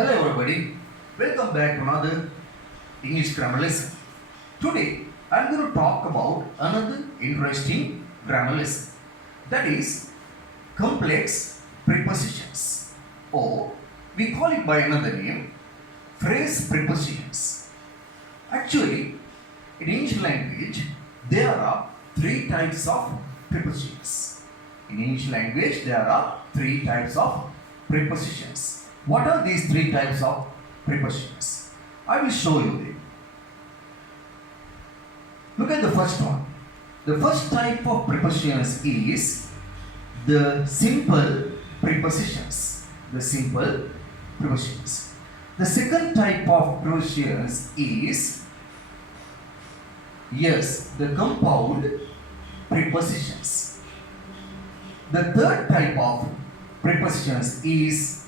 Hello everybody, welcome back to another English grammar lesson. Today I'm going to talk about another interesting grammar lesson, that is complex prepositions, or we call it by another name, phrase prepositions. Actually, in English language there are three types of prepositions. In English language there are three types of prepositions. What are these three types of prepositions? I will show you them. Look at the first one. The first type of prepositions is the simple prepositions. The simple prepositions. The second type of prepositions is, yes, the compound prepositions. The third type of prepositions is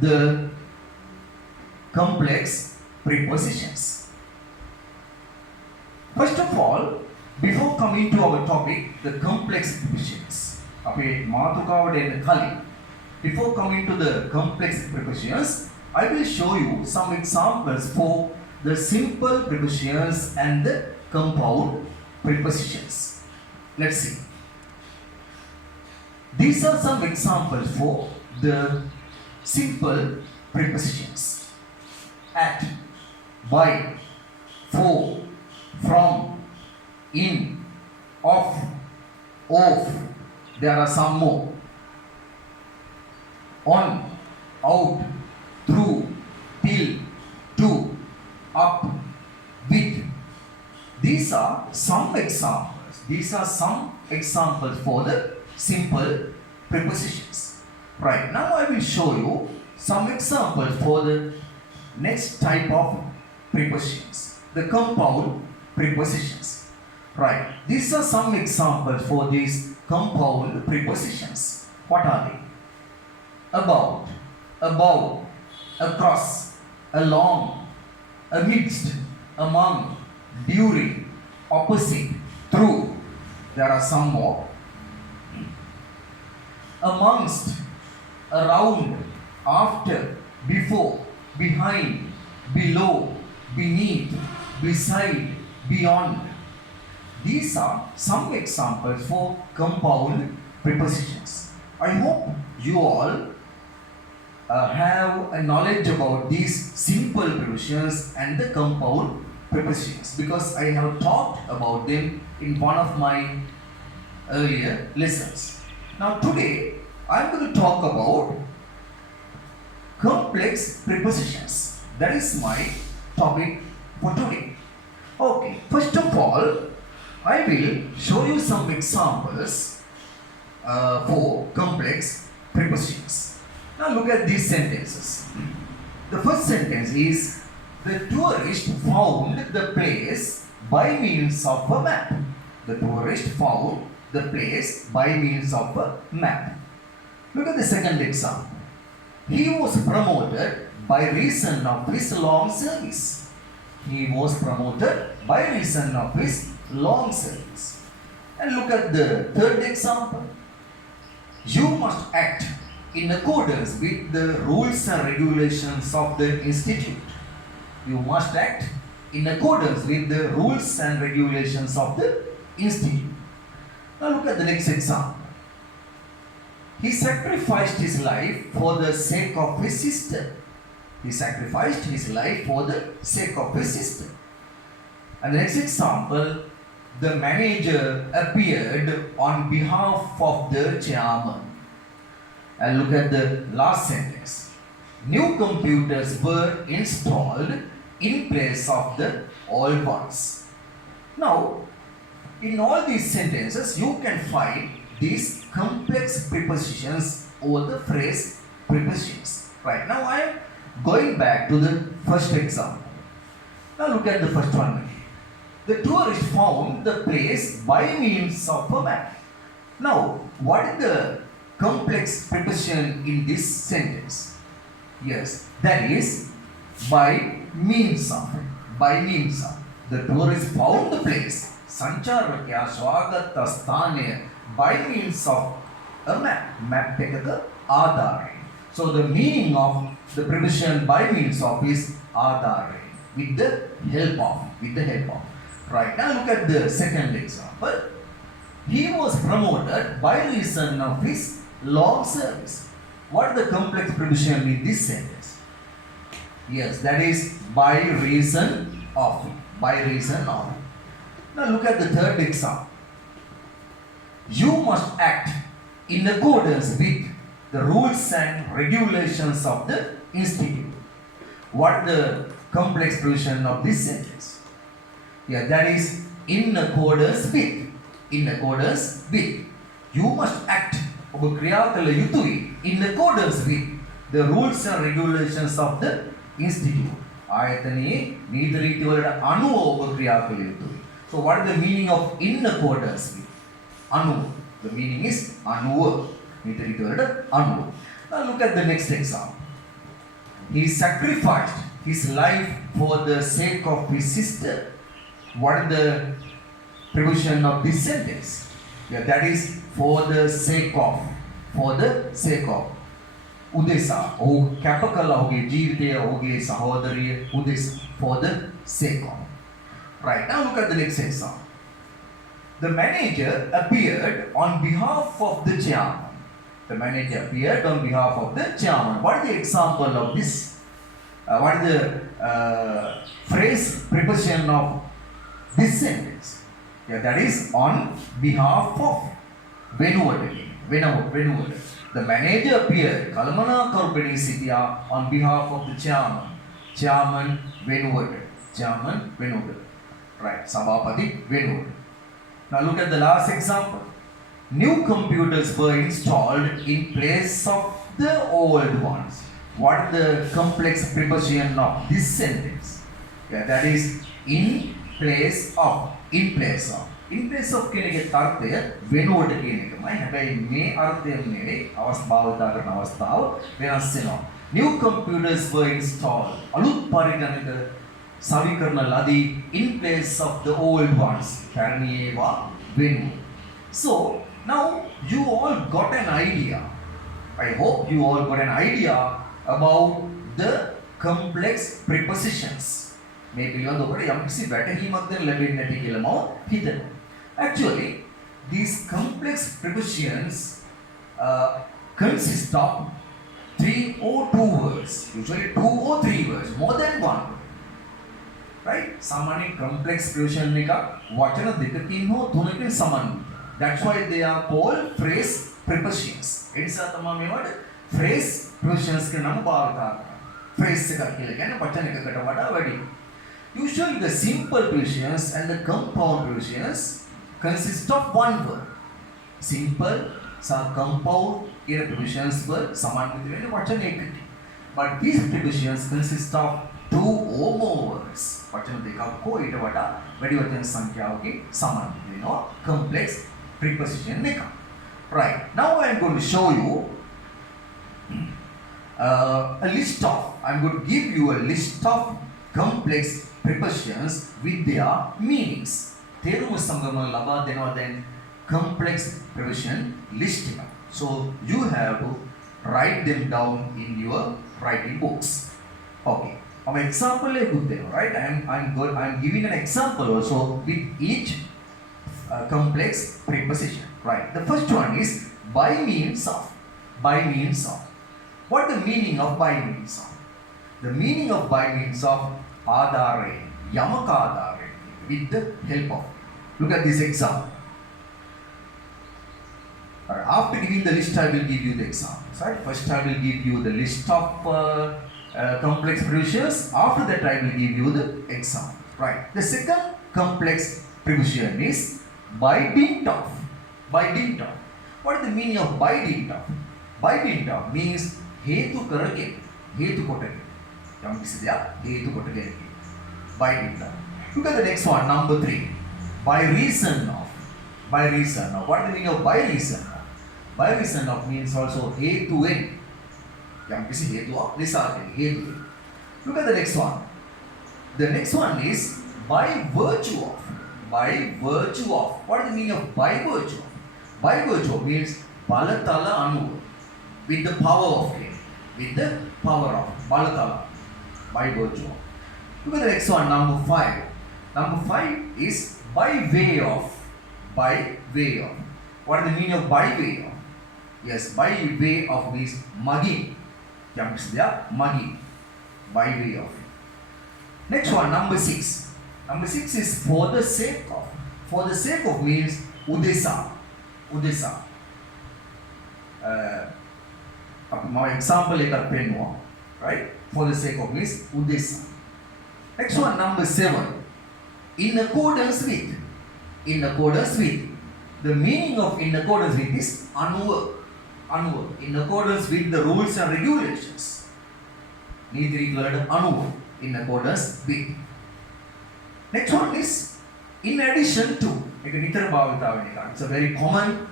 the complex prepositions. First of all, before coming to our topic, the complex prepositions. Before coming to the complex prepositions, I will show you some examples for the simple prepositions and the compound prepositions. Let's see. These are some examples for the simple prepositions: at, by, for, from, in, of, there are some more, on, out, through, till, to, up, with. These are some examples. These are some examples for the simple prepositions. Right, now I will show you some examples for the next type of prepositions, the compound prepositions. Right, these are some examples for these compound prepositions. What are they? About, above, across, along, amidst, among, during, opposite, through. There are some more. Amongst, around, after, before, behind, below, beneath, beside, beyond. These are some examples for compound prepositions. I hope you all have a knowledge about these simple prepositions and the compound prepositions, because I have talked about them in one of my earlier lessons. Now today I am going to talk about complex prepositions. That is my topic for today. Okay, first of all, I will show you some examples for complex prepositions. Now look at these sentences. The first sentence is, the tourist found the place by means of a map. The tourist found the place by means of a map. Look at the second example. He was promoted by reason of his long service. He was promoted by reason of his long service. And look at the third example. You must act in accordance with the rules and regulations of the institute. You must act in accordance with the rules and regulations of the institute. Now look at the next example. He sacrificed his life for the sake of his sister. He sacrificed his life for the sake of his sister. And the next example, the manager appeared on behalf of the chairman. And look at the last sentence. New computers were installed in place of the old ones. Now, in all these sentences, you can find these complex prepositions or the phrase prepositions. Right, now I am going back to the first example. Now look at the first one again. The tourist found the place by means of a map. Now, what is the complex preposition in this sentence? Yes, that is by means of. By means of. The tourist found the place. Sancharvakya swagata sthane by means of a map. Map ekaka ආධාරයෙන්. So the meaning of the preposition by means of is adare, with the help of, with the help of. Right, now look at the second example. He was promoted by reason of his long service. What is the complex preposition in this sentence? Yes, that is by reason of. By reason of. Now look at the third example. You must act in accordance with the rules and regulations of the institute. What is the complex preposition of this sentence? Yeah, that is in accordance with. In accordance with. You must act in accordance with the rules and regulations of the institute. ආයතනයේ නීති රීති වලට අනුව ඔබ ක්‍රියා කළ යුතුයි. So what is the meaning of in accordance with? අනුව. The meaning is අනුව. නීති රීති වලට අනුව. Now look at the next example. He sacrificed his life for the sake of his sister. What is the preposition of this sentence? Yeah, that is for the sake of. For the sake of. උදෙසා ඔහු කැප කළ ඔහුගේ ජීවිතය ඔහුගේ සහෝදරිය උදෙසා. For the sake of. Right, now look at the next example. The manager appeared on behalf of the chairman. The manager appeared on behalf of the chairman. What is the example of this? What is the phrase preposition of this sentence? Yeah, that is on behalf of. Venuwada. The manager appeared කළමනාකරු පෙනී සිටියා on behalf of the chairman. Chairman වෙනුවට. Chairman වෙනුවට. Right, සභාපති වෙනුවට. Now look at the last example. New computers were installed in place of the old ones. What is the complex preposition of this sentence? Yeah, that is in place of. In place of. In place of කියන එකේ අර්ථය වෙනුවට කියන එකමයි. හැබැයි මේ අර්ථයෙන් නෙවෙයි අවස්ථාවතා කරන අවස්ථාව වෙනස් වෙනවා. New computers were installed. අලුත් පරිගණක සවිකරන ලදී in place of the old ones. පැරණි ඒවා වෙනුව. So now you all got an idea. I hope you all got an idea about the complex prepositions. මේ පිළිබඳව ඔබට යම්කිසි වැටහීමක් දැන් ලැබෙන්නේ නැති කියලා මම හිතනවා. Actually, these complex prepositions consist of 3 or 2 words. Usually 2 or 3 words, more than 1. Right? सामान्य complex preposition එක වචන දෙකකින් හෝ තුනකින් සමන්විත. That's why they are called phrase prepositions. ඒ නිසා තමයි මේවට phrase prepositions කියන නම භාවිත කරන්නේ. Phrase එකක් කියලා කියන්නේ වචන එකකට වඩා වැඩි. Usually the simple prepositions and the compound prepositions consist of 1 word. Simple some compound කියන prepositions වල සමන්විත වෙන්නේ වචන එකකින්. But these prepositions consist of 2 or more words. වචන දෙකක් හෝ ඊට වඩා වැඩි වචන සංඛ්‍යාවකින් සමන්විත වෙනවා complex preposition එක. Right. Now I am going to show you a list of. I'm going to give you a list of complex prepositions with their meanings. තේරුම සමගම ලබා දෙනවා දැන් complex preposition list එක. So you have to write them down in your writing books. Okay. Our example එකකුත් දෙනවා, right? I'm giving an example also with each complex preposition, right? The first one is by means of. By means of. What is the meaning of by means of? The meaning of by means of ආධාරයෙන් යමක ආධාරයෙන් with the help of. Look at this example. Right, after giving the list I will give you the examples. Right? First I will give you the list of complex prepositions. After that I will give you the example. Right. The second complex preposition is by dint of. By dint of. What is the meaning of by dint of? By dint of means හේතු කරගෙන. හේතු කොටගෙන. යම් කිසි දෙයක් හේතු කොටගෙන. By dint of. Look at the next one, number 3. By reason of. By reason of. What is the meaning of by reason of? By reason of means also හේතුවෙන්. යම් කිසි හේතුවක් නිසාවෙන් හේතුවෙන්. Look at the next one. The next one is by virtue of. By virtue of. What is the meaning of by virtue of? By virtue of means බලතල අනුව. With the power of it. with the power of balatala, by virtue of. Look at the next one, number 5. Number 5 is by way of. By way of. What is the meaning of by way of? Yes, by way of means mugging. Mugging. By way of. Next one, number 6. Number 6 is for the sake of. For the sake of means udesa. Udesa. My example is penwa, right? For the sake of means udesa. Next one, number 7. In accordance with. In accordance with. The meaning of in accordance with is anuva. Anuva. In accordance with the rules and regulations. Needhirikkalada anuva. In accordance with. Next one is in addition to. It's a very common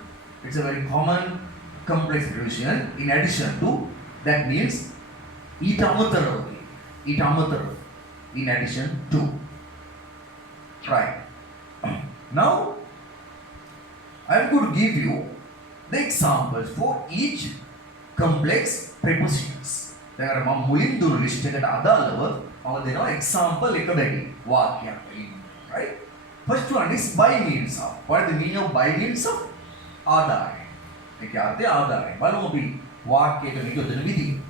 complex preposition. In addition to, that means ඊට අමතරව. ඊට අමතරව. In addition to. Right. Now, I'm going to give you the examples for each complex prepositions. දැන් අර මම මුලින් දුන්නු list එකට අදාළව මම දෙනවා example එක බැගින් වාක්‍යයක් වලින්. Right? First one is by means of. What is the meaning of by means of? ආධාරය. ඒකේ අර්ථය ආධාරය. බලමු අපි වාක්‍යයක නියොදන විදිහ.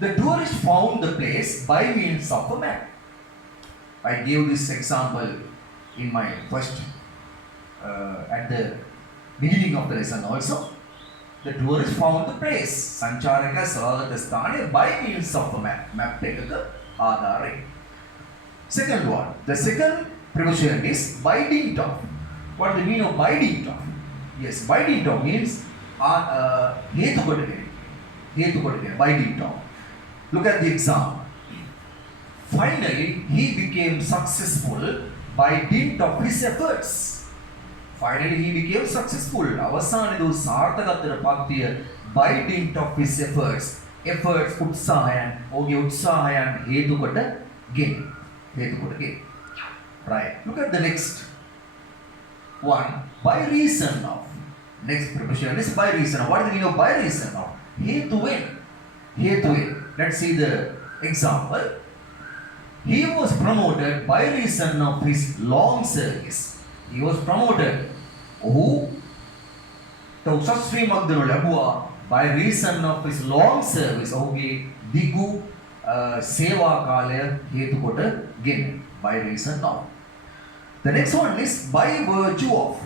The tourist found the place by means of a map. I gave this example in my first at the beginning of the lesson also. The tourist found the place. සංචාරකයා සොයාගත් ස්ථානය by means of a map. Map එකක ආධාරයෙන්. Second one. The second preposition is by dint of. What is the meaning of by dint of? Yes, by dint of means හේතු කොටගෙන. හේතු කොටගෙන by dint of. Look at the example. Finally, he became successful by dint of his efforts. Finally, he became successful. අවසානයේ දු සාර්ථකත්වයට පත්විය by dint of his efforts. Efforts උත්සාහයන්, ඔහුගේ උත්සාහයන් හේතු කොටගෙන. හේතු කොටගෙන. Right. Look at the next one. By reason of. Next preposition is by reason of. What is the meaning of by reason of? හේතුවෙන්. හේතුවෙන්. Let's see the example. He was promoted by reason of his long service. He was promoted. Who? උසස්වීමක් දෙනු ලැබුවා by reason of his long service. ඔහුගේ දිගු සේවා කාලය හේතු කොටගෙන. By reason of. The next one is by virtue of.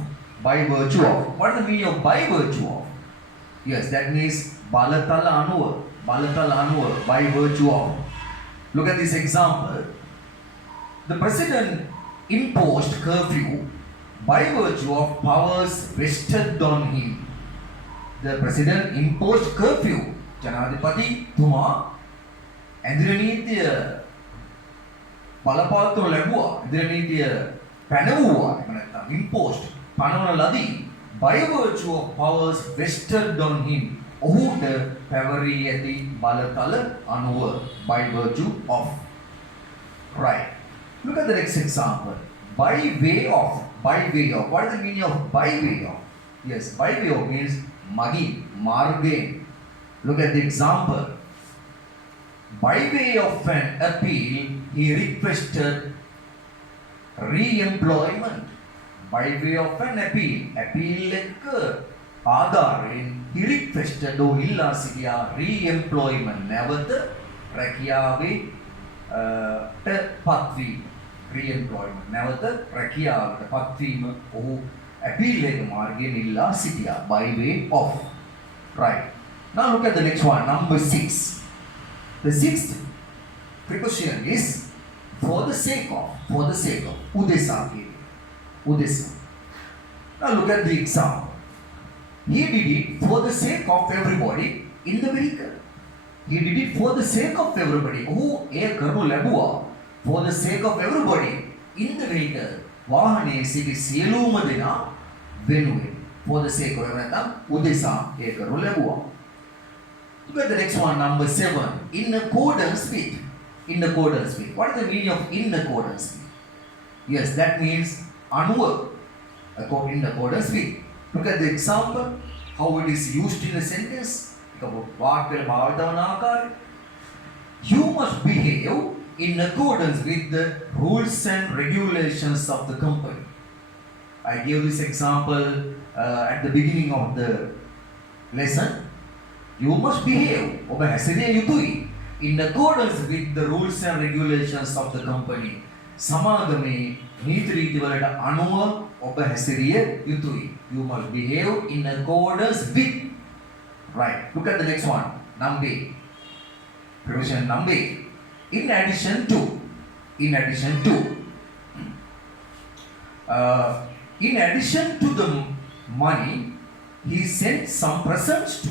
By virtue of. What is the meaning of by virtue of? Yes, that means balatala anuva. Balatala anuva. By virtue of. Look at this example. The president imposed curfew by virtue of powers vested on him. The president imposed curfew. ජනාධිපති තුමා ඇඳිර නීතිය බලපවත්වනු ලැබුවා. ඇඳිර නීතිය පැනවුවා. එහෙම නැත්නම් imposed පනවන ලදී by virtue of powers vested on him. ඔහුට පැවරී ඇති බලතල අනුව. By virtue of. Right. Look at the next example. By way of. By way of. What is the meaning of by way of? Yes, by way of means magi, marge. Look at the example. By way of an appeal, he requested re-employment. By way of an appeal. Appeal එක ආධාරයෙන් he requested or ඉල්ලා සිටියා re-employment. නැවත රැකියාවේ පත්වීම. Re-employment. නැවත රැකියාවට පත්වීම ඔහු appeal එක මාර්ගයෙන් ඉල්ලා සිටියා. By way of. Right. Now look at the next one. Number 6. The sixth preposition is for the sake of. For the sake of. Udesa. Udesa. Now look at the example. He did it for the sake of everybody in the vehicle. He did it for the sake of everybody. ඔහු එය කරනු ලැබුවා for the sake of everybody in the vehicle. වාහනයේ සිටි සියලුම දෙනා වෙනුවෙන්. For the sake of නැත්නම් උදෙසා එය කරනු ලැබුවා. Look at the next one, number 7. In accordance with. In accordance with. What is the meaning of in accordance with? Yes, that means anuva. In accordance with. Look at the example, how it is used in a sentence. වාක්‍යවල භාවිත වන ආකාරය. You must behave in accordance with the rules and regulations of the company. I gave this example at the beginning of the lesson. You must behave. ඔබ හැසිරිය යුතුයි. In accordance with the rules and regulations of the company. සමාගමේ නීති රීති වලට අනුව ඔබ හැසිරිය යුතුයි. You must behave in accordance with. Right. Look at the next one. Number A. Provision number A. In addition to. In addition to the money, he sent some presents to.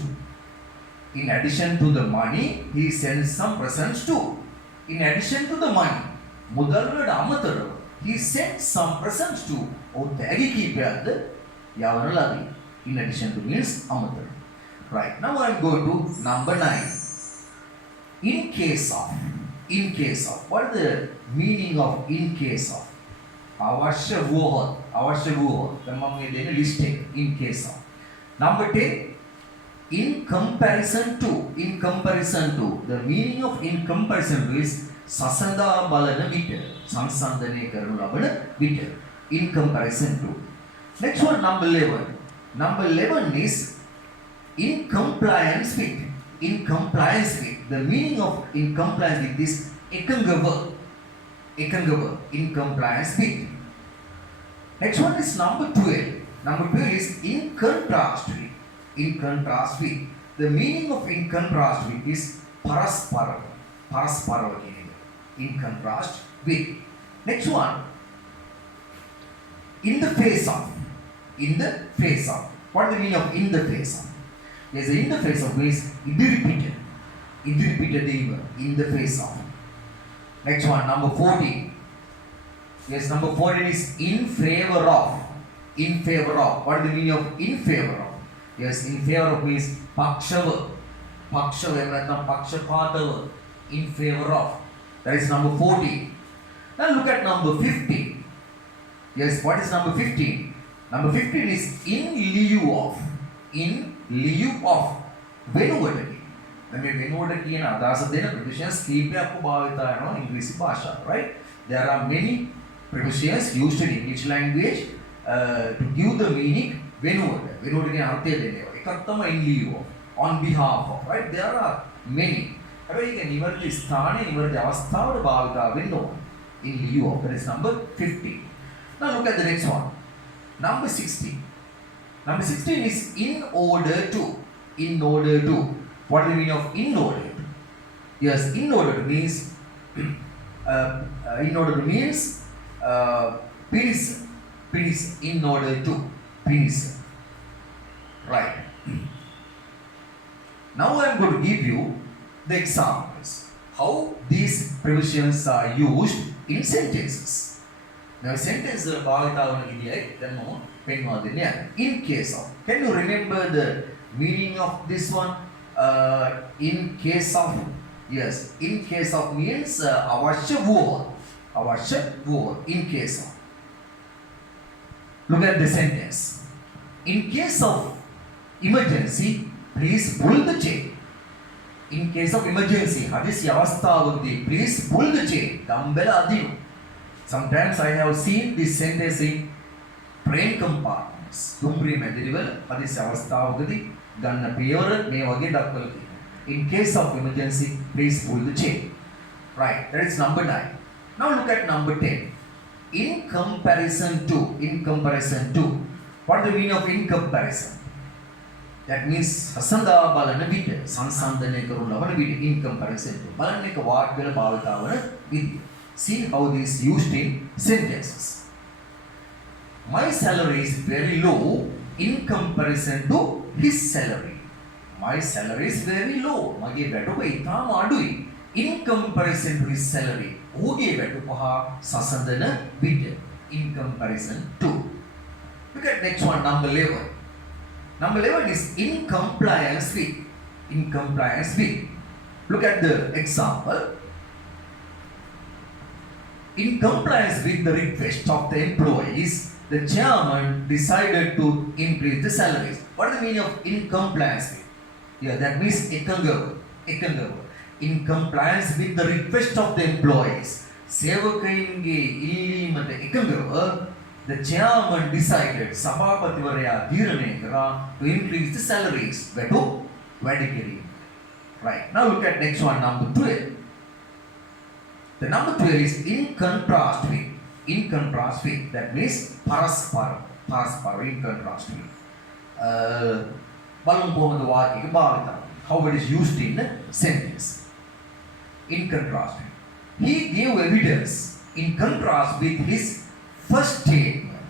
In addition to the money, he sent some presents to. In addition to the money, මුදල්වලට අමතරව he sent some presents to. තෑගි කීපයක්ද යවන ලදී. In addition to means අමතරව. Right. Now I am going to number 9. In case of. In case of. What is the meaning of in case of? අවශ්‍ය වුවහොත්. අවශ්‍ය වුවහොත්. දැන් මම මේ දෙන්නේ list එක. In case of. Number 10. In comparison to. In comparison to. The meaning of in comparison to is සසඳා බලන විට. සංසන්දනය කරනු ලබන විට. In comparison to. Next one, number 11. Number 11 is in compliance with. In compliance with. The meaning of in compliance with is එකඟව. එකඟව. In compliance with. Next one is number 12. Number 12 is in contrast with. In contrast with. The meaning of in contrast with is පරස්පරව. පරස්පරව කියන එක. In contrast with. Next one. In the face of. In the face of. What is the meaning of in the face of? Yes, in the face of means ඉදිරිපිට. ඉදිරිපිට දේව. In the face of. Next one, number 14. Yes, number 14 is in favor of. In favor of. What is the meaning of in favor of? Yes, in favor of means පක්ෂව. පක්ෂව එහෙම නැත්නම් පක්ෂපාතව. In favor of. That is number 14. Now look at number 15. Yes, what is number 15? Number 15 is in lieu of. In lieu of. වෙනුවට. දැන් මේ වෙනුවට කියන අදහස දෙන prepositions කීපයක් භාවිත කරනවා ඉංග්‍රීසි භාෂාව, right? There are many prepositions used in English language to give the meaning වෙනුවට. වෙනුවට කියන අර්ථය දෙන්නේ. එකක් තමයි in lieu of, on behalf of, right? There are many. හැබැයි ඒක නිවැරදි ස්ථානයේ නිවැරදි අවස්ථාවට භාවිත වෙන්න ඕන. In lieu of. That is number 15. Now look at the next one. Number 16. Number 16 is in order to. In order to. What is the meaning of in order to? Yes, in order to means in order to means penis. Penis. In order to. Penis. Right. Now I am going to give you the examples. How these prepositions are used in sentences. Now sentence වල භාවිත වන විදියයි දැන් මම පෙන්වා දෙන්නේ. In case of. Can you remember the meaning of this one? In case of. Yes, in case of means අවශ්‍ය වුවහොත්. අවශ්‍ය වුවහොත්. In case of. Look at the sentence. In case of emergency, please pull the chain. In case of emergency, හදිසි අවස්ථාවකදී please pull the chain. ගම්බෙල අදිනු. Sometimes I have seen this sentence in train compartments. දුම්රිය මැදිරිවල හදිසි අවස්ථාවකදී ගන්න පියවර මේ වගේ දක්වලා තියෙනවා. In case of emergency, please pull the chain. Right, that is number 9. Now look at number 10. In comparison to. In comparison to. What is the meaning of in comparison? That means සසඳා බලන විට. සංසන්දනය කරනු ලබන විට. In comparison to. බලන්න එක වාක්‍යවල භාවිත වන විදිය. See how this is used in sentences. My salary is very low in comparison to his salary. My salary is very low. මගේ වැටුප ඉතාම අඩුයි. In comparison to his salary. ඔහුගේ වැටුප හා සසඳන විට. In comparison to. Look at next one, number 11. Number 11 is in compliance with. In compliance with. Look at the example. In compliance with the request of the employees, the chairman decided to increase the salaries. What is the meaning of in compliance with? Yeah, that means එකඟව. In compliance with the request of the employees. සේවකයින්ගේ ඉල්ලීමට එකඟව the chairman decided සභාපතිවරයා තීරණය කරා to increase the salaries. වැඩි කිරීම. Right. Now look at next one, number 12. The number 12 is in contrast with. In contrast with. That means පරස්පර in contrast with. බලමු කොහොමද වාක්‍යයක භාවිතය. How it is used in a sentence. In contrast with. He gave evidence in contrast with his first statement.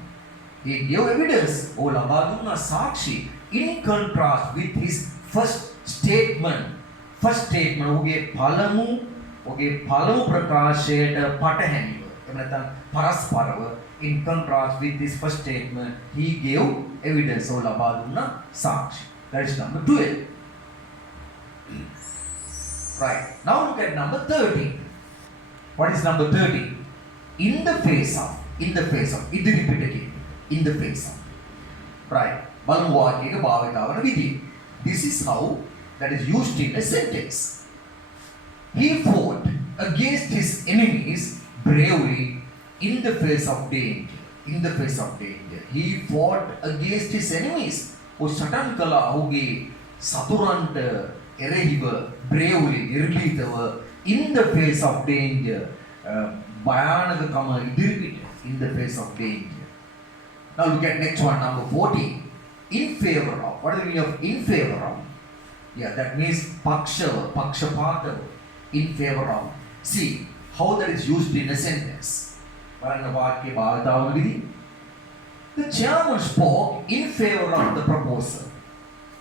He gave evidence. Oh, ලබා දුන්නා සාක්ෂි in contrast with his first statement. First statement ඔහුගේ පළමු ප්‍රකාශයට පටහැනිව. එහෙම නැත්නම් පරස්පරව in contrast with this first statement he gave evidence. ඔහු ලබා දුන්නා සාක්ෂි. That is number 12. Right. Now look at number 13. What is number 13? In the face of. ఇది repeat again. In the face of. Right. බලමු වාක්‍යයක භාවිතා වන විදිය. This is how that is used in a sentence. He fought against his enemies bravely in the face of danger. In the face of danger. He fought against his enemies. සටන් කළා ඔහුගේ සතුරන්ට එරෙහිව bravely නිර්භීතව in the face of danger. භයානකකම ඉදිරිපිට in the face of danger. Now look at next one, number 14. In favor of. What is the meaning of in favor of? Yeah, that means pakshapata. In favor of. See how that is used in a sentence. බලන්න වාක්‍ය භාවිතාව වන විදිහ. The chairman spoke in favor of the proposal.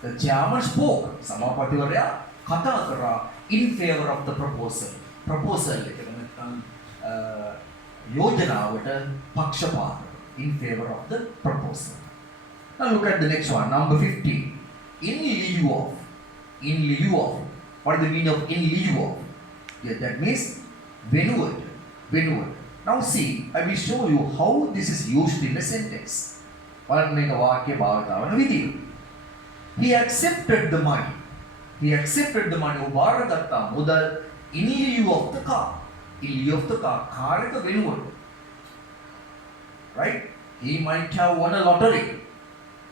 The chairman spoke. සභාපතිවරයා කතා කරා in favor of the proposal. Proposal එක නැත්නම් යෝජනාවට පක්ෂපාත. In favor of the proposal. Now look at the next one, number 15. In lieu of. In lieu of. What is the meaning of in lieu of? Yeah, that means වෙනුවට. Now see, I will show you how this is used in a sentence. බලන්න මේක වාක්‍ය භාවිතාව වන විදිය. He accepted the money. ඔහු බාරගත්තා මුදල් in lieu of the car. In lieu of the car. Car එක වෙනුවට. Right? He might have won a lottery.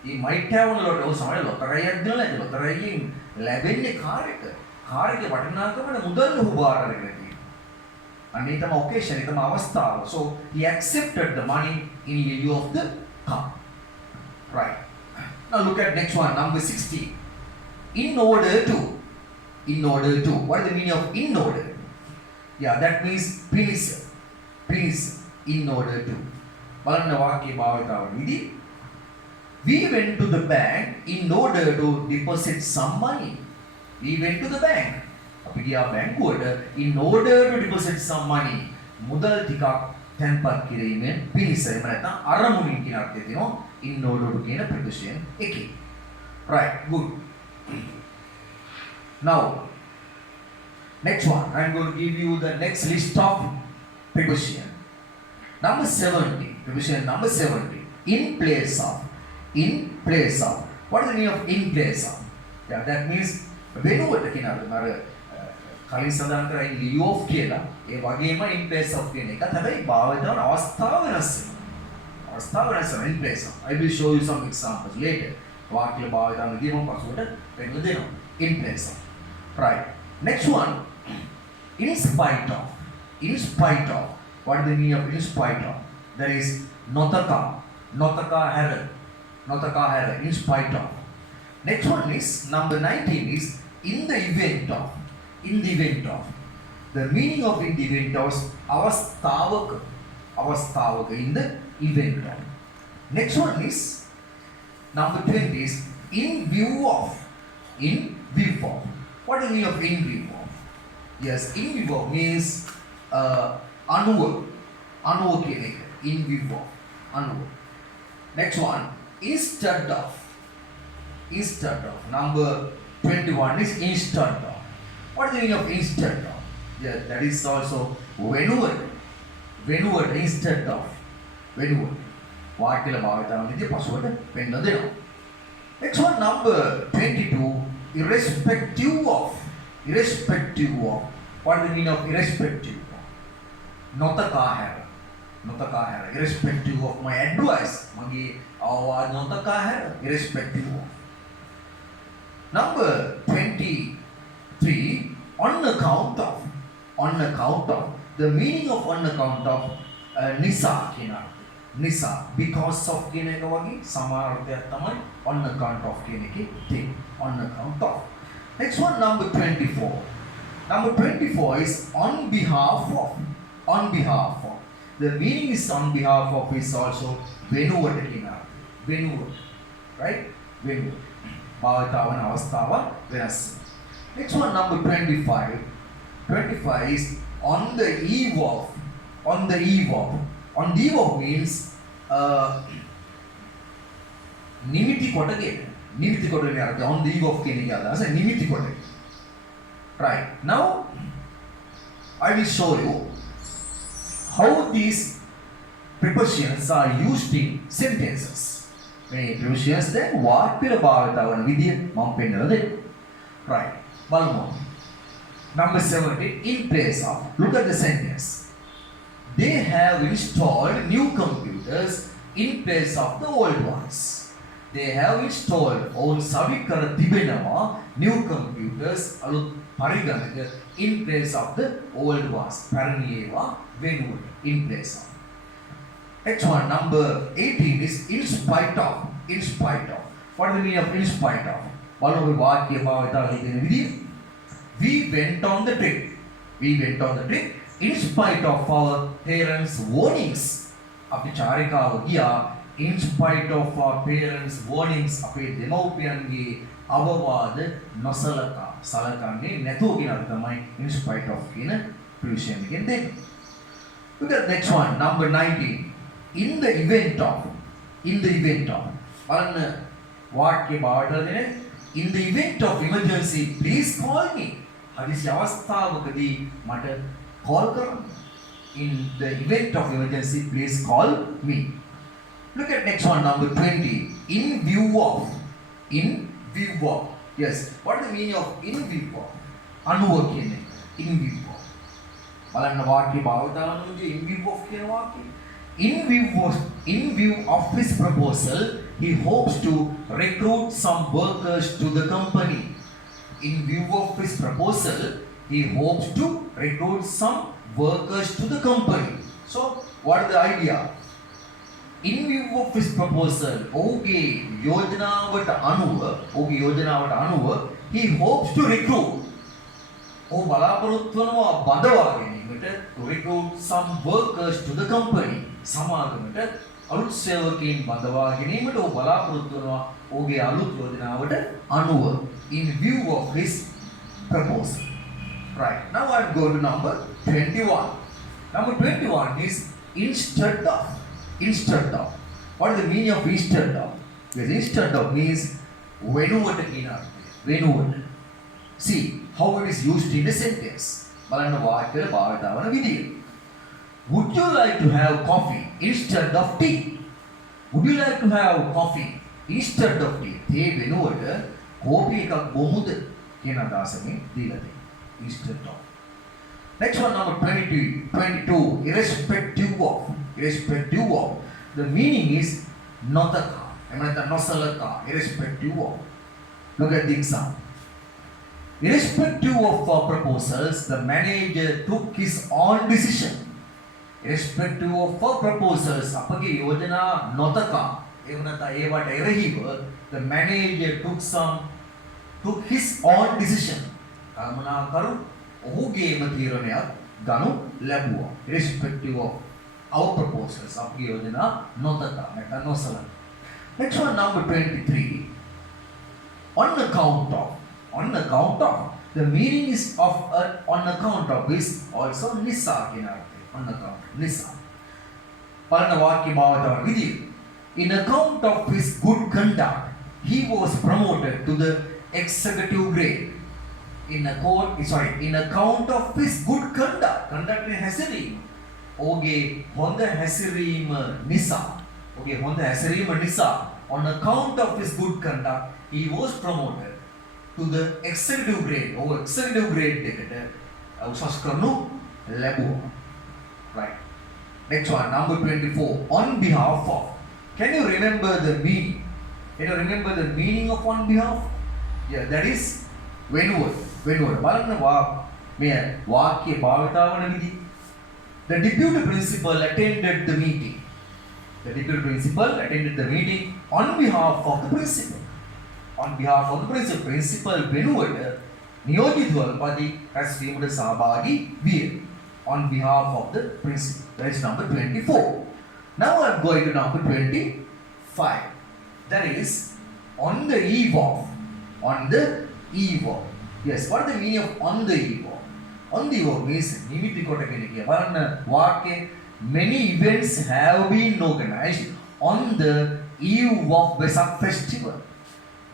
ඔහු සමහර ලොතරැයියක් දෙනවා නේද? ලොතරැයියෙන් ලැබෙන්නේ කාර් එක. කාර් එකේ වටිනාකම මුදල් ඔහු බාර අරගෙන තියෙනවා. අනේ තම ඔකේෂන් එක තම අවස්ථාව. So he accepted the money in lieu of the car. Right. Now look at next one, number 16. In order to. What is the meaning of in order? Yeah, that means please. In order to. බලන්න වාක්‍ය භාවිතාව විදිහ. We went to the bank in order to deposit some money. We went to the bank. අපි ගියා බැංකුවට in order to deposit some money. මුදල් ටිකක් තැන්පත් කිරීමෙන් පිණිස. එහෙම නැත්නම් අරමුණින් කියන අර්ථය තියෙනවා in order to කියන preposition එකේ. Right, good. Now next one, I am going to give you the next list of preposition. Number 70. Preposition number 70. In place of. What is the meaning of in place of? Yeah, that means වෙනුවට කියන අර්ථය. අර කලින් සඳහන් කරා in lieu of කියලා. ඒ වගේම in place of කියන එකත් හැබැයි භාවිතවන අවස්ථාව වෙනස් වෙනවා. In place of. I will show you some examples later. වාක්‍ය භාවිතවන දීම පසුවට පෙන්නලා දෙනවා. In place of. Right. Next one. In spite of. What is the meaning of in spite of? That is notaka hara. In spite of. Next one is number 19 is in the event of. The meaning of in the event of is avasthavaka. In the event of. Next one is number 20 is in view of. What is the meaning of in view of? Yes, in view of means anuva කියන එක. In view of. anuva. Next one, instead of. Number 21 is instead of. What is the meaning of instead of? Yeah, that is also වෙනුවට. Instead of. වෙනුවට. වාක්‍යල භාවිතාව විදිහට පසුවට පෙන්නන දෙනවා. Next one, number 22 irrespective of. Irrespective of. What is the meaning of irrespective of? Notaka hara. Notaka hara. Irrespective of my advice. Magi awa notaka hara. Irrespective of. Number 23. On account of. On account of. The meaning of on account of nisa kina. Nisa. Because of kina ka wagi. Samarthya tamai. On account of kina ki thing. On account of. Next one, number 24. Number 24 is on behalf of. On behalf of. The meaning is on behalf of is also venuvat kina. Venuvat. Right? Venuvat. Bhavatavan avasthavan venas. Next one, number 25. 25 is on the eve of. On the eve of. On the eve of means nimiti kotake. Nimiti kotake on the eve of kene kya as a nimiti kotake. Right. Now I will show you how these prepositions are used in sentences. Many prepositions then what pila bhavatavan vidhiya mama pennala de. Right. Balmo. Number 17, in place of. Look at the sentence. They have installed new computers in place of the old ones. They have installed or savikara tibenama new computers alut pariganaka in place of the old ones. Paraniyeva venuvat in place of. Next one, number 18 is in spite of. In spite of. What is the meaning of in spite of? Balova vakya bhavatavan idene vidhiya. We went on the trip. We went on the trip in spite of our parents' warnings. Api charikawa giya in spite of our parents' warnings. Api demaupiyange avawada nosalaka. Salakange nethu kina thamai in spite of kina prevision again then. Look at next one, number 19. In the event of. In the event of. Balanna vakya bhavatavan in the event of emergency, please call me. Hadisi avasthavakadi mata call karan. In the event of emergency, please call me. Look at next one, number 20. In view of. In view of. Yes. What is the meaning of in view of? Anuva kene. In view of. Balanna vakya bhavatavan in view of kene vakya. In view of his proposal, he hopes to recruit some workers to the company. In view of his proposal, he hopes to recruit some workers to the company. So, what is the idea? In view of his proposal, okay, yojanavat anuva, he hopes to recruit. Oh, balaparuthwanava bandavagene to recruit some workers to the company. Samagamata alut sevakin bandavagene mata oh balaparuthwanava okay alut yojanavat anuva. In view of his proposal. Right. Now I am going to number 21. Number 21 is instead of. Instead of. What is the meaning of instead of? Because instead of means venuvat kina. Venuvat. See how it is used in a sentence. Balanna vakya bhavatavan vidhiya. Would you like to have coffee instead of tea? Would you like to have coffee instead of tea? Te venuvat kopi ekak bomuda කියන අදහසෙන් දීලා තියෙනවා. Instead of. Next one, number 22. Irrespective of. Irrespective of. The meaning is notaka. Nosalaka. Irrespective of. Look at the example. Irrespective of our proposals, the manager took his own decision. Irrespective of our proposals, අපගේ යෝජනා නොතකා එවනත ඒවට එරෙහිව the manager took his own decision. කල්පනාකරු ඔහුගේම තීරණයක් ගනු ලැබුවා. Irrespective of our proposals, අපගේ යෝජනා නොතකා නැත්නම් නොසලකා. Next one, number 23. On account of. On account of. The meaning is of on account of is also nisa කියන අර්ථය. On account. Nisa. බලන්න වාක්‍ය භාවිතවල විදිහ. In account of his good conduct, he was promoted to the executive grade. In account of his good conduct. Conduct means හැසිරීම. ඔහුගේ හොඳ හැසිරීම නිසා. On account of his good conduct, he was promoted. to the executive grade or executive grade එකට උසස් කරනු ලැබුවා. Right. Next one, number 24. On behalf of. Can you remember the meaning? Can you remember the meaning of on behalf? Yeah, that is වෙනුවට. වෙනුවට. බලන්න මේ වාක්‍ය භාවිතා වන විදිහ. The deputy principal attended the meeting. The deputy principal attended the meeting on behalf of the principal. On behalf of the principal. Principal වෙනුවට නියෝජිතවල්පති රැස්වීමට සහභාගී විය. On behalf of the principal. That is number 24. Now I am going to number 25. That is on the eve of. On the eve of. Yes, what is the meaning of on the eve of? On the eve of means නිමිති කොට කෙනෙක්. බලන්න වාක්‍ය many events have been organized on the eve of Vesak festival.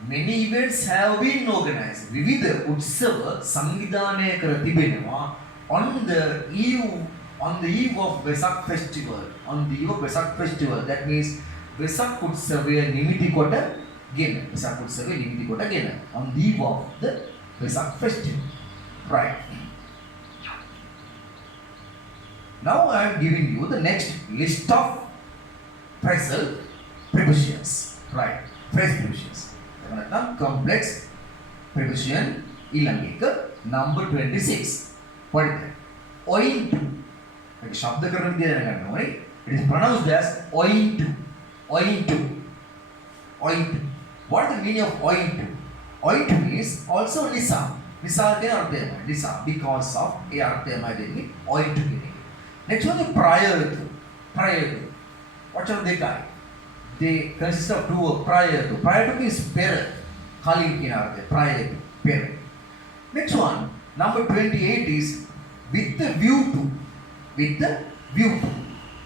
Many events have been organized. විවිධ උත්සව සංවිධානය කර තිබෙනවා on the eve of Vesak festival. On the eve of Vesak festival. That means Vesak උත්සවය නිමිති කොටගෙන. Vesak උත්සවය නිමිති කොටගෙන. On the eve of the Vesak festival. Right. Now I am giving you the next list of phrasal prepositions. Right. Phrase prepositions. Complex preposition ඊළඟ එක number 26. What is that? Owing to. ඒක ශබ්දකරණ විදිය දැනගන්න ඕනේ. It is pronounced as owing to. Owing to. Owing to. What is the meaning of owing to? Owing to means also Nisa. Nisa කියන අර්ථයමයි. Nisa because of ඒ අර්ථයමයි දෙන්නේ owing to කියන එක. Next one is prior to. Prior to. What are they kind? They consist of two words. Prior to. Prior to means පෙර. කලින් කියන අර්ථය. Prior to. පෙර. Next one, number 28 is with the view to. With the view to.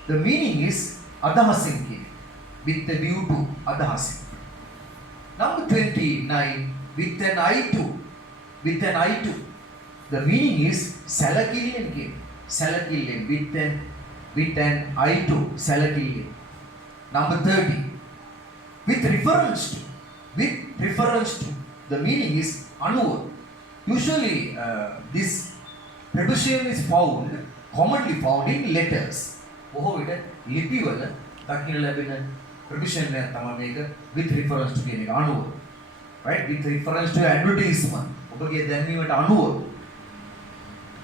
The meaning is අදහසින් කියන. With the view to. අදහසින්. Number 29, with an eye to. With an eye to. The meaning is සැලකිල්ලෙන් කියන. සැලකිල්ලෙන්. With an eye to. සැලකිල්ලෙන්. Number 30, with reference to. With reference to. The meaning is අනුව. Usually, this preposition is commonly found in letters. බොහෝ විට ලිපිවල දක්නට ලැබෙන preposition එක තමයි මේක with reference to කියන එක අනුව. Right? With reference to advertisement. ඔබගේ දැන්වීමට අනුව.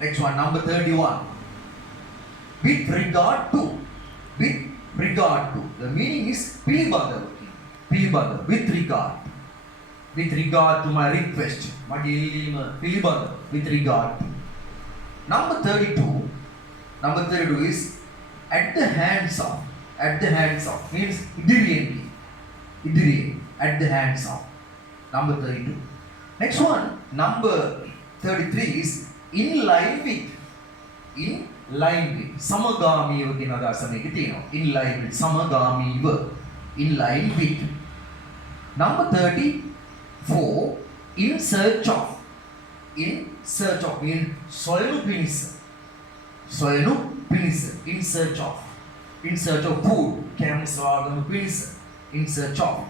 Next one, number 31. With regard to. With regard to. The meaning is පිළිබඳව. පිළිබඳව. With regard. With regard to my request. මගේ ඉල්ලීම පිළිබඳව. With regard to. Number 32 is at the hands of. At the hands of means ඉදිරියෙන්. At the hands of. Number 32. Next one, number 33 is in line with. In line with. සමගාමීව කියන අදහස මේකේ තියෙනවා. In line with. සමගාමීව. In line with. Number 34, in search of. In search of means සොයනු පිණිස. සොයනු පිණිස. In search of. In search of food. කෑම සොයාගනු පිණිස. In search of.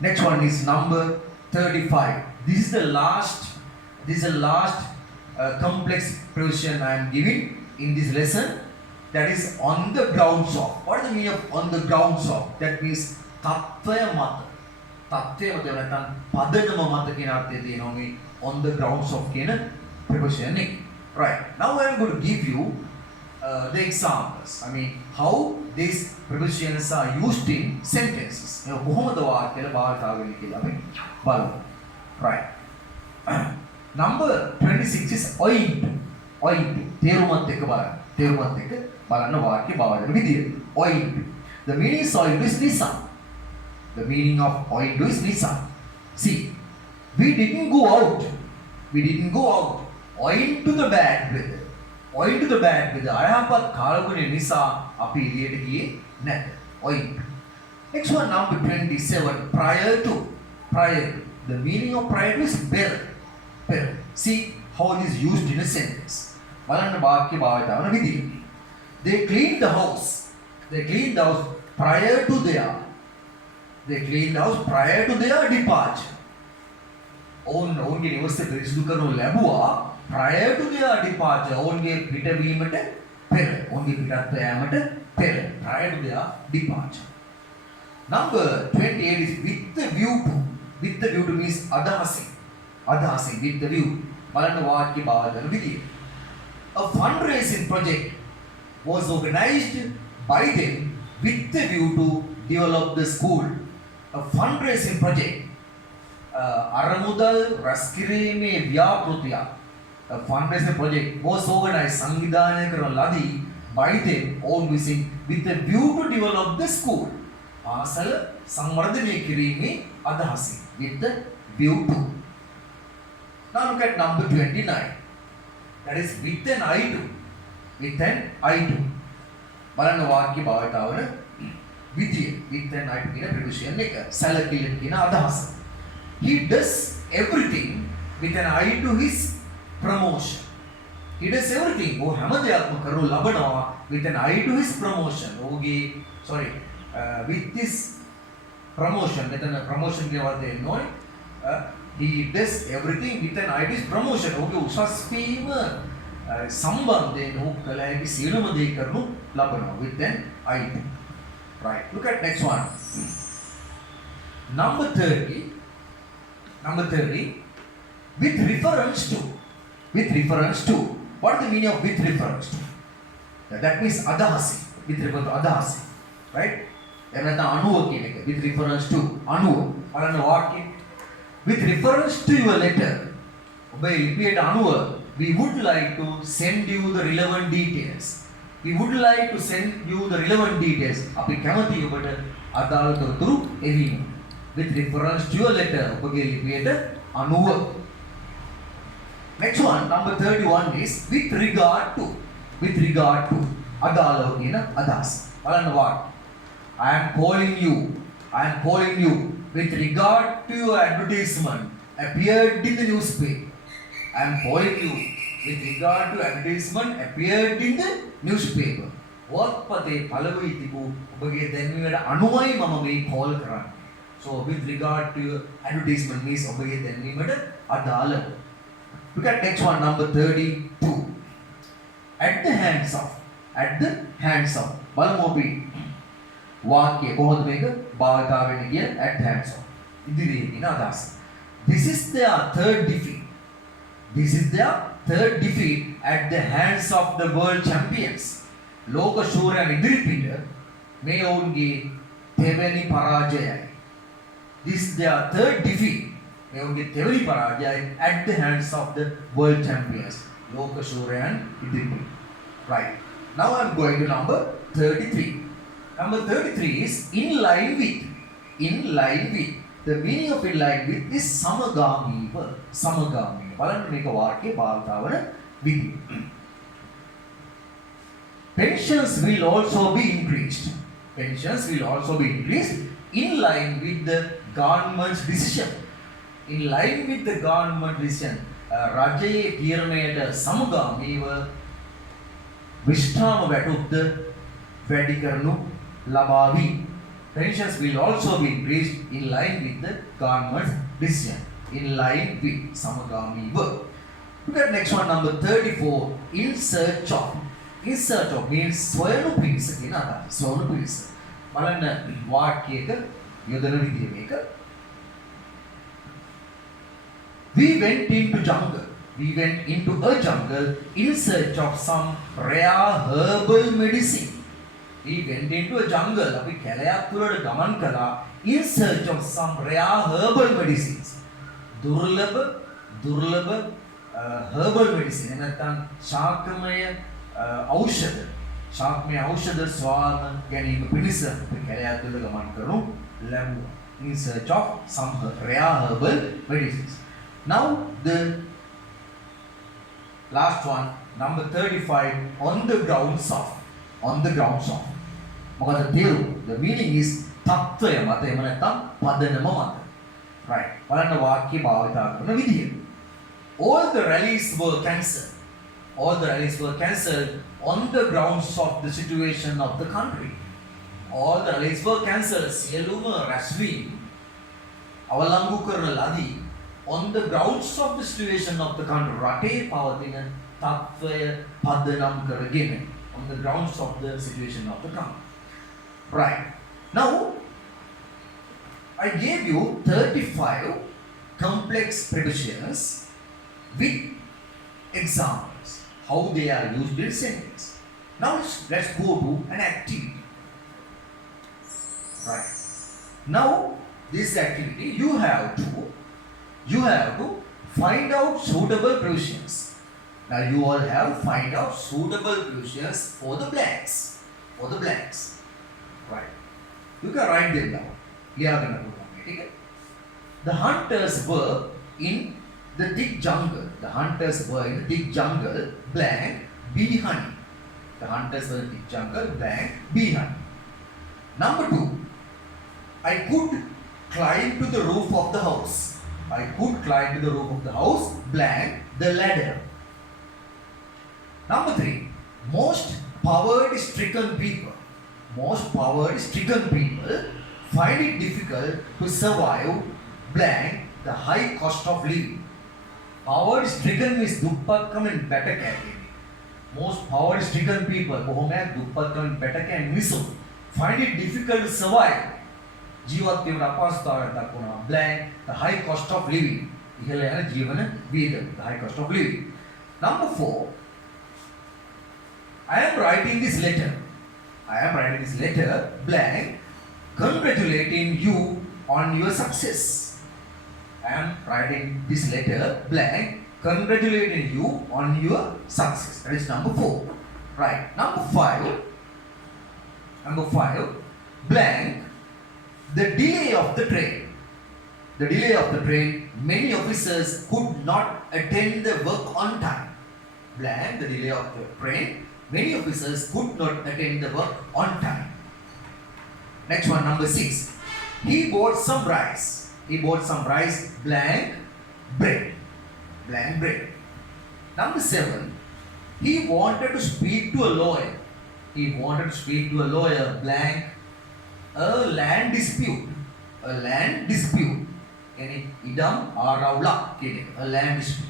Next one is number 35. This is the last complex preposition I am giving in this lesson. That is on the grounds of. What is the meaning of on the grounds of? That means තත්ත්වය මත. තත්ත්වය මත නැත්නම් පදනම මත කියන අර්ථය දෙනවා මේ on the grounds of කියන preposition එක. Right. Now I am going to give you the examples. I mean how these prepositions are used in sentences. කොහොමද වාක්‍යවල භාවිතා වෙන්නේ කියලා අපි බලමු. Right. Number 26 is owing to. Owing to. තේරුමත් එක්ක බලන්න. තේරුමත් එක්ක බලන්න වාක්‍ය භාවිත විදිය. Owing to. The meaning is owing to is නිසා. The meaning of owing to is නිසා. See, we didn't go out. We didn't go out. Owing to the bad weather. Owing to the bad weather. අයහපත් කාලගුණය නිසා අපි එළියට ගියේ නැත. Owing to. Next one, number 27. Prior to. Prior to. The meaning of prior to is better. Better. See how it is used in a sentence. බලන්න වාක්‍ය භාවිත වන විදිය. They cleaned the house. They cleaned the house prior to their. They cleaned the house prior to their departure. ඔවුන්ගේ නිවස පිරිසිදු කරනු ලැබුවා prior to their departure. ඔවුන්ගේ පිටවීමට පෙර. ඔවුන්ගේ පිටත්ව යාමට පෙර. prior to their departure. Number 28 is with the view to. With the view to means අදහසින්. අදහසින් with the view. බලන්න වාක්‍ය භාවිත විදිය. A fundraising project was organized by them with the view to develop the school. A fundraising project. අරමුදල් රැස් කිරීමේ ව්‍යාපෘතිය. A fundraising project was organized සංවිධානය කරන ලදී by them all wishing with the view to develop the school. පාසල සංවර්ධනය කිරීමේ අදහසින් with the view to. Now look at number 29. That is with an eye to. With an eye to. බලන්න වාක්‍ය භාවිතාව වන විදිය. With an eye to කියන ප්‍රපෝසිෂන් එක. සැලකිල්ලට කියන අදහස. He does everything with an eye to his promotion. He does everything. ඔහු හැම දෙයක්ම කරනු ලබනවා with an eye to his promotion. With this promotion. මෙතන promotion කියන වචනේ එන්නේ he does everything with an eye to his promotion. ඔහුගේ උසස් වීම සම්බන්ධයෙන් ඔහු කළ හැකි සියලුම දේ කරනු ලබනවා with an eye to. Right. Look at next one. Number 30. With reference to. With reference to. What is the meaning of with reference to? That means adahasi. With reference to adahasi. Right? එන්නත අනුව කියන එක. With reference to. අනුව. බලන්න වාක්‍යය. With reference to your letter. ඔබේ ලිපියට අනුව we would like to send you the relevant details. We would like to send you the relevant details. අපි කැමති ඔබට අදාළ තොරතුරු එවීම. With reference to your letter. ඔබගේ ලිපියට අනුව. Next one, number 31 is with regard to. With regard to. අදාළව කියන අදහස. බලන්න වාක්‍ය. I am calling you with regard to your advertisement appeared in the newspaper. I am calling you with regard to advertisement appeared in the newspaper. වත්පතේ පළවෙනි තිබූ ඔබගේ දැන්වීමට අනුවයි මම මේ call කරන්නේ. So with regard to your advertisement means ඔබගේ දැන්වීමට අදාළ. Look at next one, number 32. At the hands of. බලමු අපි වාක්‍ය කොහොමද මේක භාවිතා වෙන්නේ කියන at the hands of. ඉදිරියේ කියන අදහස. This is their third defeat at the hands of the world champions. ලෝක ශූරයන් ඉදිරිපිට මේ ඔවුන්ගේ තෙවැනි පරාජයයි. This is their third defeat. මේ ඔවුන්ගේ තෙවැනි පරාජයයි at the hands of the world champions. ලෝක ශූරයන් ඉදිරිපිට. Right. Now I am going to number 33. Number 33 is in line with. The meaning of in line with is සමගාමීව. බලන්න මේක වාක්‍ය භාවිතා වන විදිය. Pensions will also be increased. In line with the government's decision. රජයේ තීරණයට සමගාමීව විශ්‍රාම වැටුප්ද වැඩි කරනු ලබාවි. Pensions will also be increased in line with the government's decision. In line with samagamiva. Look at next one, number 34. In search of means සොයනු පිණිස කියන අදහස. සොයනු පිණිස. බලන්න වාක්‍යයක යොදන විදිය මේක. We went into a jungle in search of some rare herbal medicine. We went into a jungle. අපි කැලයක් තුරට ගමන් කළා in search of some rare herbal medicines. දුර්ලභ herbal medicine. නැත්නම් ශාකමය ඖෂධ ස්වාම ගැනීම පිණිස අපි කැලයක් තුරට ගමන් කරනු ලැබුවා. In search of some rare herbal medicines. Now the last one, number 35, on the grounds of. මොකද තේරුම? The meaning is තත්වය මත එහෙම නැත්නම් පදනම මත. Right. බලන්න වාක්‍ය භාවිතා කරන විදිය. All the rallies were cancelled on the grounds of the situation of the country. All the rallies were cancelled. සියලුම රැස්වීම් අවලංගු කරන ලදී on the grounds of the situation of the country. රටේ පවතින තත්ත්වය පදනම් කරගෙන. On the grounds of the situation of the country. Right. Now, I gave you 35 complex prepositions with examples, how they are used in sentence. Now let's go to an activity. Right. Now this activity you have to find out suitable prepositions. Now you all have to find out suitable prepositions for the blanks. For the blanks. Right. You can write them down. Okay? The hunters were in the thick jungle. The hunters were in the thick jungle. Blank bee honey. The hunters were in the thick jungle. Blank bee honey. Number 2. I could climb to the roof of the house. I could climb to the roof of the house. Blank the ladder. Number 3. Most poverty-stricken people. Most poverty-stricken people find it difficult to survive blank the high cost of living. Poverty-stricken means දුප්පත්කමින් බැට කෑගෙන. Most poverty-stricken people බොහොමයක් දුප්පත්කමින් බැට කෑගෙන මිනිස්සු find it difficult to survive. ජීවත් වීමට අපහසුතාවයක් දක්වනවා. Blank the high cost of living. ඉහළ යන ජීවන වියදම. The high cost of living. Number 4. I am writing this letter. Blank congratulating you on your success. I am writing this letter blank congratulating you on your success. That is number 4. Right. Number 5 blank the delay of the train. Many officers could not attend the work on time. Blank the delay of the train. Many officers could not attend the work on time. Next one, number 6. He bought some rice. Blank bread. Number 7. He wanted to speak to a lawyer. Blank a land dispute. Yani idam arawla kene. A land dispute.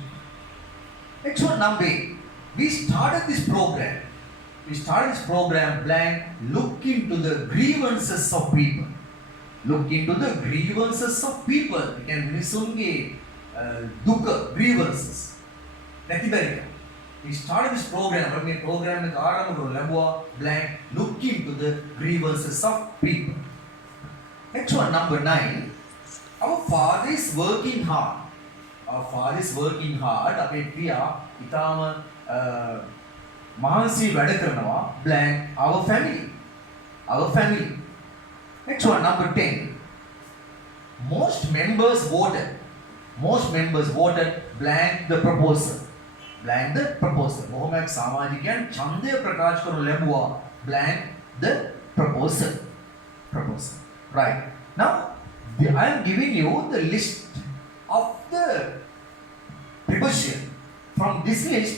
Next one, number 8. We started this program blank look into the grievances of people. We can misunge dukkha grievances. We started this program blank look into the grievances of people. Next one, number 9. Our father is working hard. අපේ පියා ඊටාම මහන්සි වැඩ කරනවා. Blank our family. Next one, number 10. Most members voted. Blank the proposal. බොහොමයක් සමාජිකයන් ඡන්දය ප්‍රකාශ කරනු ලැබුවා. Blank the proposal. Right. Now I am giving you the list of the preposition. From this list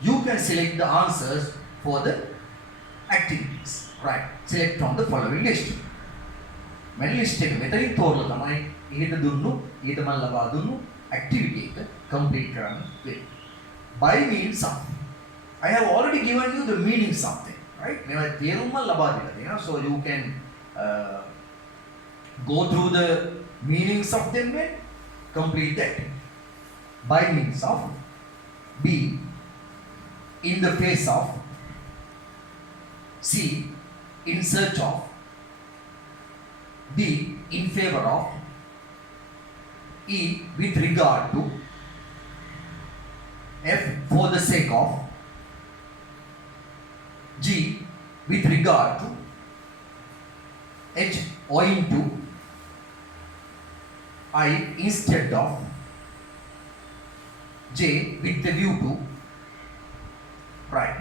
you can select the answers for the activities. Right. Select from the following list. Many list එක මෙතනින් තෝරලා තමයි ඊට දුන්නු ඊට මම ලබා දුන්නු activity එක complete කරන්න වෙන්නේ. By means of. I have already given you the meanings of them. Right. මේවා තේරුම්ම ලබා දීලා තියෙනවා. So you can go through the meanings of them and complete that. By means of. B. In the face of. C. In search of. D. In favor of. E. With regard to. F. For the sake of. G. With regard to. H. Owing to. I. Instead of. J. With the view to. Right.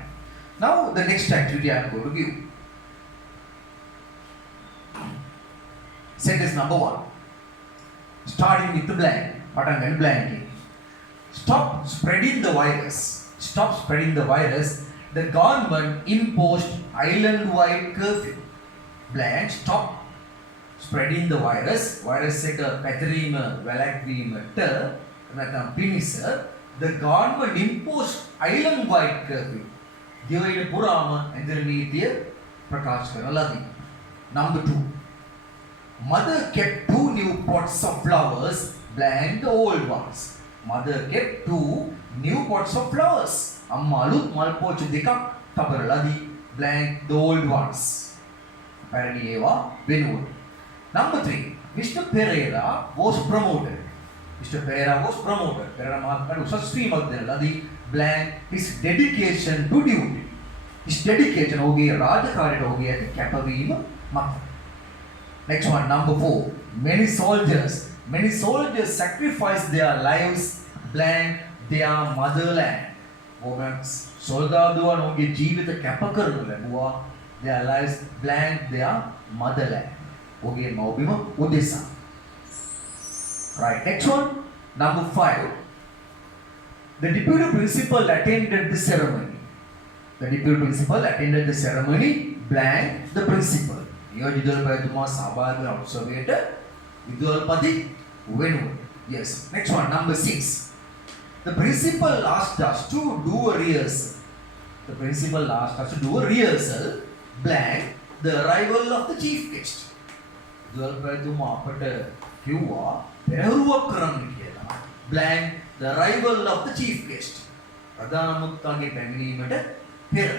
Now the next activity I am going to give. Sentence number 1. Starting with the blank. Patangan blanking. Stop spreading the virus. The government imposed island-wide curfew. Blank. Stop spreading the virus. Virus එක පැතිරීම වැළැක්වීමට නැත්නම් පිණිස the government imposed island wide curfew. දිවයින පුරාම ඇඳින නීතිය ප්‍රකාශ කරන ලදී. Number 2. Mother kept 2 new pots of flowers, blank the old ones. Mother kept 2 new pots of flowers. අම්මා අලුත් මල් පෝච්චි දෙකක් තබරලාදී blank the old ones. පැරණි ඒවා වෙනුවට. Number 3. Mr. Pereira was promoted. Mr. Pereira was promoted. Pereira මහත්මයාට උසස් වීමක් දෙන්නලාදී blank his dedication to duty. His dedication ඔහුගේ රාජකාරියට ඔහුගේ ඇති කැපවීම මත. Next one, number 4. Many soldiers sacrificed their lives, blank their motherland. සොල්දාදුවන් ඔහුගේ ජීවිත කැප කරනු ලැබුවා their lives, blank their motherland. ඔහුගේ මව්බිම උදෙසා. Right, next one, number 5. The deputy principal attended the ceremony. The deputy principal attended the ceremony, blank the principal. විදුහල්පතිතුමා සහභාගී වන උත්සවයට විදුහල්පති වෙනුවට. Yes. Next one, number 6. The principal asked us to do a rehearsal. The principal asked us to do a rehearsal, blank the arrival of the chief guest. විදුහල්පතිතුමා අපට කිව්වා පෙරහරුවක් කරන්න කියලා. Blank the arrival of the chief guest. ප්‍රධාන මුත්තන්ගේ පැමිණීමට පෙර.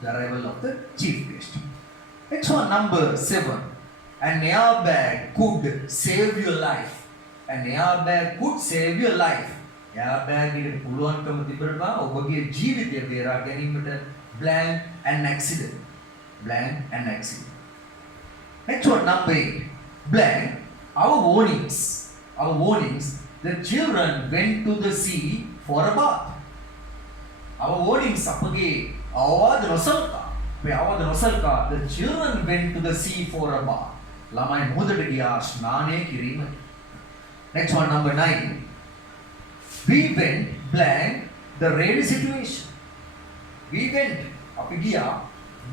The arrival of the chief guest. Next one, number 7. An airbag could save your life. An airbag could save your life. Airbag එකට පුළුවන්කම තිබෙනවා ඔබගේ ජීවිතය බේරා ගැනීමට blank an accident. Blank an accident. Next one, number 8. Blank our warnings. Our warnings. The children went to the sea for a bath. Our warnings අපගේ අවවාද නොසලකා. The children went to the sea for a bath. ළමයි මුහුදට ගියා ස්නානය කිරීමට. Next one, number 9. We went blank the rainy situation. We went අපි ගියා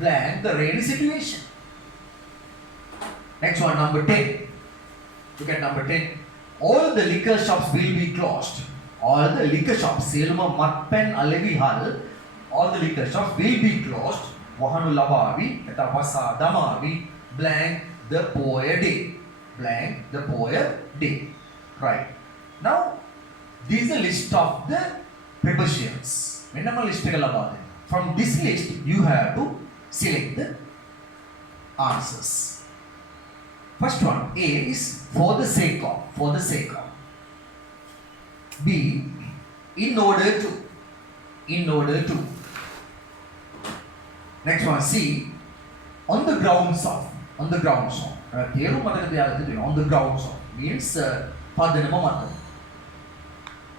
blank the rainy situation. Next one, number 10. Look at number 10. All the liquor shops will be closed. All the liquor shops, සියලුම මත්පැන් අලෙවිහල්, all the liquor shops will be closed. වහනු ලබාවි, නැත්නම් වසා දමාවි, blank the poor day. Blank the poor day. Right. Now, this is a list of the prepositions. මෙන්නම list එක ලබා දෙන්න. From this list, you have to select the answers. First one, A is for the sake of. For the sake of. B, in order to. In order to. Next one, C, on the grounds of. On the grounds of. තේරුම මතක තියාගන්න තියෙනවා. On the grounds of means පදනම මත.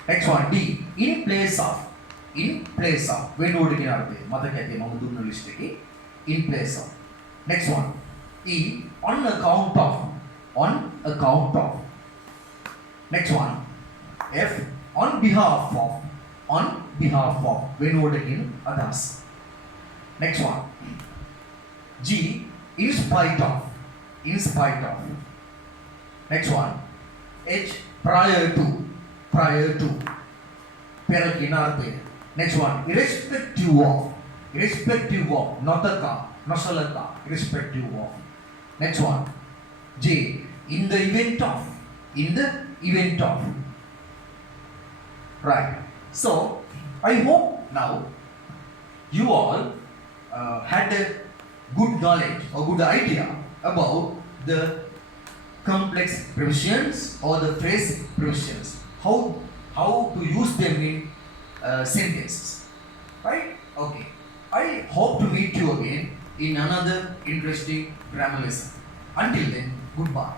Next one, D, in place of. In place of. වෙනුවට කියන අර්ථය මතක ඇති මම දුන්න ලිස්ට් එකේ in place of. Next one, E, on account of. On account of. Next one, F, on behalf of. On behalf of. වෙනුවට කියන අදහස. Next one, G, in spite of. In spite of. Next one, H, prior to. Prior to. පෙර කියන අර්ථය. Next one, irrespective of. Irrespective of. නොතකා, නොසලකා. Irrespective of. Next one, J, in the event of. In the event of. Right. So, I hope now you all had a good knowledge or good idea about the complex prepositions or the phrase prepositions. How to use them in sentences. Right? Okay. I hope to meet you again in another interesting grammar lesson. Until then, goodbye.